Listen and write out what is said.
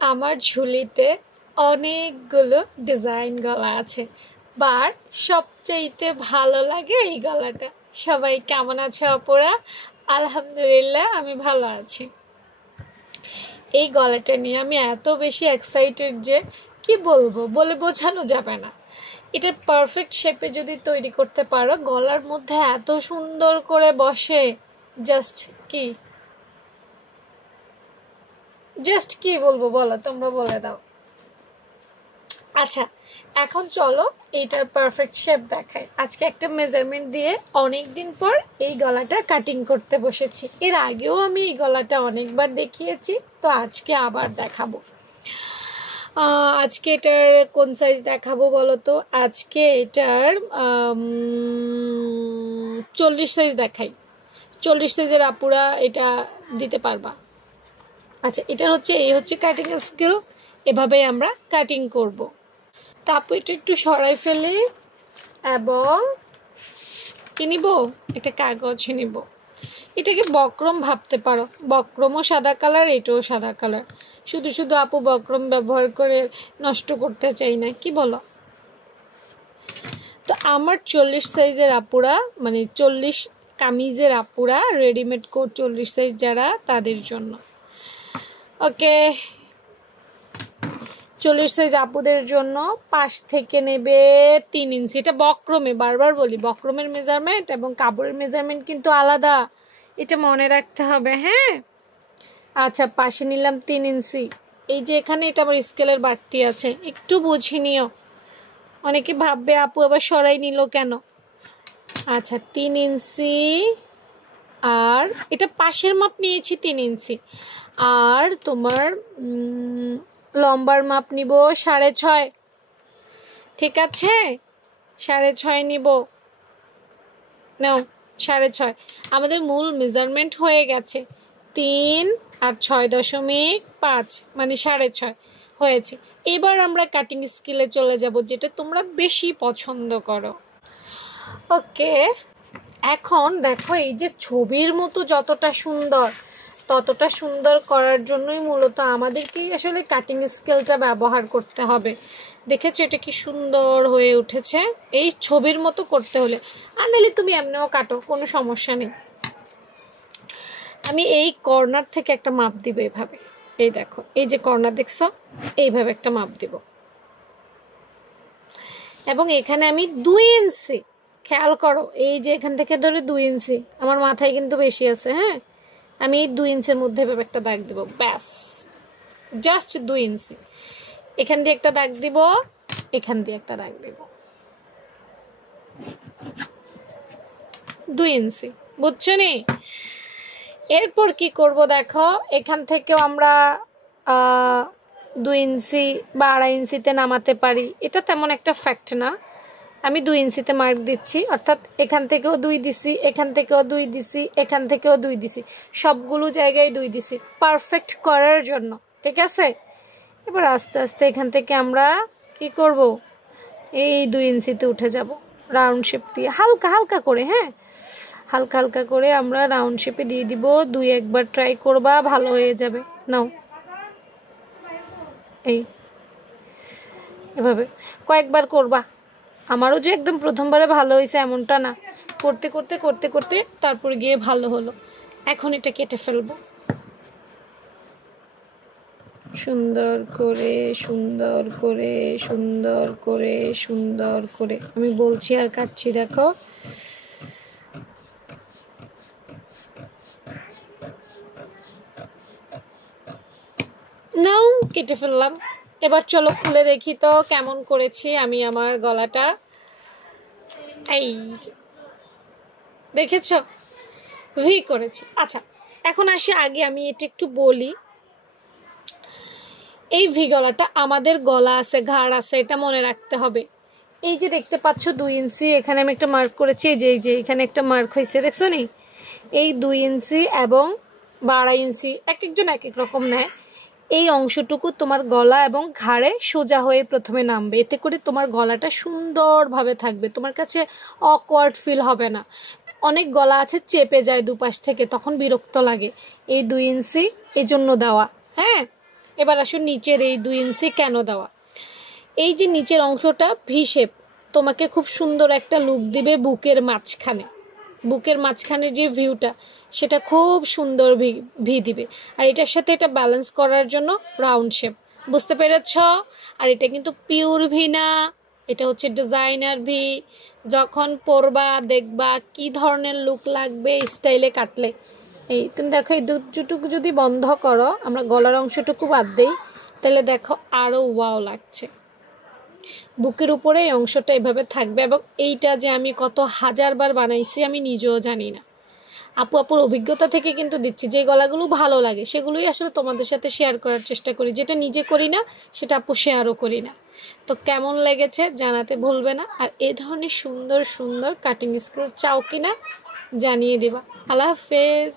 আমার ঝুলিতে অনেকগুলো ডিজাইন গলা আছে, বাট সবচাইতে ভালো লাগে এই গলাটা। সবাই কেমন আছে অপরা? আলহামদুলিল্লাহ, আমি ভালো আছি। এই গলাটা নিয়ে আমি এত বেশি এক্সাইটেড যে কি বলবো, বলে বোঝানো যাবে না। এটা পারফেক্ট শেপে যদি তৈরি করতে পারো, গলার মধ্যে এত সুন্দর করে বসে, জাস্ট কি জাস্ট কি বলবো বলো, তোমরা বলে দাও। আচ্ছা, এখন চলো এইটার পারফেক্ট শেপ দেখাই। আজকে একটা মেজারমেন্ট দিয়ে অনেক দিন পর এই গলাটা কাটিং করতে বসেছি। এর আগেও আমি এই গলাটা অনেকবার দেখিয়েছি, তো আজকে আবার দেখাবো। আজকে এটার কোন সাইজ দেখাবো বলো তো? আজকে এটার 40 সাইজ দেখাই। 40 সাইজের আপুরা এটা দিতে পারবা। আচ্ছা, এটার এই হচ্ছে কাটিং স্কেল। এভাবেই আমরা কাটিং করব। তারপর এটা একটু সরাই ফেলে এবং কি নিব, একটা কাগজ নিব। এটাকে বক্রম ভাবতে পারো, বক্রমও সাদা কালার, এটাও সাদা কালার। শুধু শুধু আপু বক্রম ব্যবহার করে নষ্ট করতে চাই না, কি বলো? তো আমার 40 সাইজের আপুরা, মানে 40 কামিজের আপুরা, রেডিমেড কোট 40 সাইজ যারা, তাদের জন্য। ওকে, 40 সাইজ আপুদের জন্য পাশ থেকে নেবে 3 ইঞ্চি। এটা বক্রমে, বারবার বলি, বক্রমের মেজারমেন্ট এবং কাপড়ের মেজারমেন্ট কিন্তু আলাদা, এটা মনে রাখতে হবে। হ্যাঁ, আচ্ছা, পাশে নিলাম 3 ইঞ্চি। এই যে এখানে এটা আমার স্কেলের বাড়তি আছে, একটু বুঝে নিও। অনেকে ভাববে আপু আবার সরাই নিল কেন। আচ্ছা, 3 ইঞ্চি। আর এটা পাশের মাপ নিয়েছি 3 ইঞ্চি। আর তোমার লম্বার মাপ নিব 6.5। ঠিক আছে, 6.5 নিব। নাও, 6.5। আমাদের মূল মেজারমেন্ট হয়ে গেছে 3 আর 6.5, মানে 6.5 হয়েছে। এবার আমরা কাটিং স্কেলে চলে যাব, যেটা তোমরা বেশি পছন্দ করো। ওকে, এখন দেখো, এই যে ছবির মতো যতটা সুন্দর, ততটা সুন্দর করার জন্যই মূলত আমাদেরকে আসলে কাটিং স্কেলটা ব্যবহার করতে হবে। দেখেছো এটা কি সুন্দর হয়ে উঠেছে? এই ছবির মতো করতে হলে, আর নাহলে তুমি এমনিও কাটো, কোনো সমস্যা নেই। আমি এই কর্নার থেকে একটা মাপ দিব এভাবে। এই দেখো, এই যে কর্নার দেখছো, এইভাবে একটা মাপ দিব। এবং এখানে আমি 2 ইঞ্চি, খেয়াল করো, এই যে এখান থেকে ধরে 2 ইঞ্চি, আমার মাথায় কিন্তু বেশি আছে। হ্যাঁ, আমি এই 2 ইঞ্চির মধ্যে এভাবে একটা দাগ দেব, ব্যাস, জাস্ট 2 ইঞ্চি। এখান দিয়ে একটা দাগ দিব, এখান দিয়ে একটা দাগ দেব, 2 ইঞ্চি, বুঝছো নি? এরপর কি করব দেখো, এখান থেকেও আমরা 2 ইঞ্চি বা 2.5 ইঞ্চিতে নামাতে পারি, এটা তেমন একটা ফ্যাক্ট না। আমি 2 ইঞ্চিতে মার্ক দিচ্ছি, অর্থাৎ এখান থেকেও 2 দিছি, এখান থেকেও 2 দিছি, এখান থেকেও 2 দিছি, সবগুলো জায়গায় 2 দিছি পারফেক্ট করার জন্য। ঠিক আছে, এবার আস্তে আস্তে এখান থেকে আমরা কি করব, এই 2 ইঞ্চিতে উঠে যাব রাউন্ড শেপ দিয়ে, হালকা হালকা করে। হ্যাঁ, হালকা হালকা করে আমরা রাউন্ড শেপে দিয়ে দিব। 2-1 বার ট্রাই করবা, ভালো হয়ে যাবে। নাও, এই এভাবে কয়েকবার করবা। আমারও যে একদম প্রথমবারে ভালো হয়েছে এমনটা না, করতে করতে করতে করতে তারপর গিয়ে ভালো হলো। এখন এটা কেটে ফেলবো সুন্দর করে, সুন্দর করে, সুন্দর করে, সুন্দর করে। আমি বলছি আর কাটছি, দেখো। নাও, কেটে ফেললাম। এবার চলো খুলে দেখি তো কেমন করেছি আমি আমার গলাটা। এই দেখেছো, ভি করেছি। আচ্ছা, এখন আসি, আগে আমি এটা একটু বলি। এই ভি গলাটা, আমাদের গলা আছে, ঘাড় আছে, এটা মনে রাখতে হবে। এই যে দেখতে পাচ্ছ 2 ইঞ্চি, এখানে আমি একটা মার্ক করেছি, এই যে এখানে একটা মার্ক হয়েছে, দেখছো নি? এই 2 ইঞ্চি এবং 2.5 ইঞ্চি, এক একজন এক এক রকম নেয়। এই অংশটুকু তোমার গলা এবং ঘাড়ে সোজা হয়ে প্রথমে নামবে, এতে করে তোমার গলাটা সুন্দরভাবে থাকবে, তোমার কাছে অকওয়ার্ড ফিল হবে না। অনেক গলা আছে চেপে যায় দুপাশ থেকে, তখন বিরক্ত লাগে। এই 2 ইঞ্চি এই জন্য দেওয়া। হ্যাঁ, এবার আসুন নিচের এই 2 ইঞ্চি কেন দেওয়া। এই যে নিচের অংশটা ভি শেপ, তোমাকে খুব সুন্দর একটা লুক দিবে বুকের মাঝখানে। বুকের মাঝখানের যে ভিউটা সেটা খুব সুন্দর ভি দিবে। আর এটার সাথে এটা ব্যালেন্স করার জন্য রাউন্ড শেপ, বুঝতে পেরেছ? আর এটা কিন্তু পিওর ভি না, এটা হচ্ছে ডিজাইনার ভি। যখন পরবা দেখবা কি ধরনের লুক লাগবে স্টাইলে কাটলে। এই তুমি দেখো এই দুটুকু যদি বন্ধ করো, আমরা গলার অংশটুকু বাদ দিই, তাহলে দেখো আরও ওয়াও লাগছে। বুকের উপরে এই অংশটা এভাবে থাকবে। এবং এইটা যে আমি কত হাজারবার বানাইছি আমি নিজেও জানি না। আপুর অভিজ্ঞতা থেকে কিন্তু দিচ্ছি, যে গলাগুলো ভালো লাগে সেগুলোই আসলে তোমাদের সাথে শেয়ার করার চেষ্টা করি। যেটা নিজে করি না সেটা আপু শেয়ারও করি না। তো কেমন লেগেছে জানাতে ভুলবে না। আর এই ধরনের সুন্দর সুন্দর কাটিং স্কিল চাও কিনা জানিয়ে দিবা। আল্লাহ হাফেজ।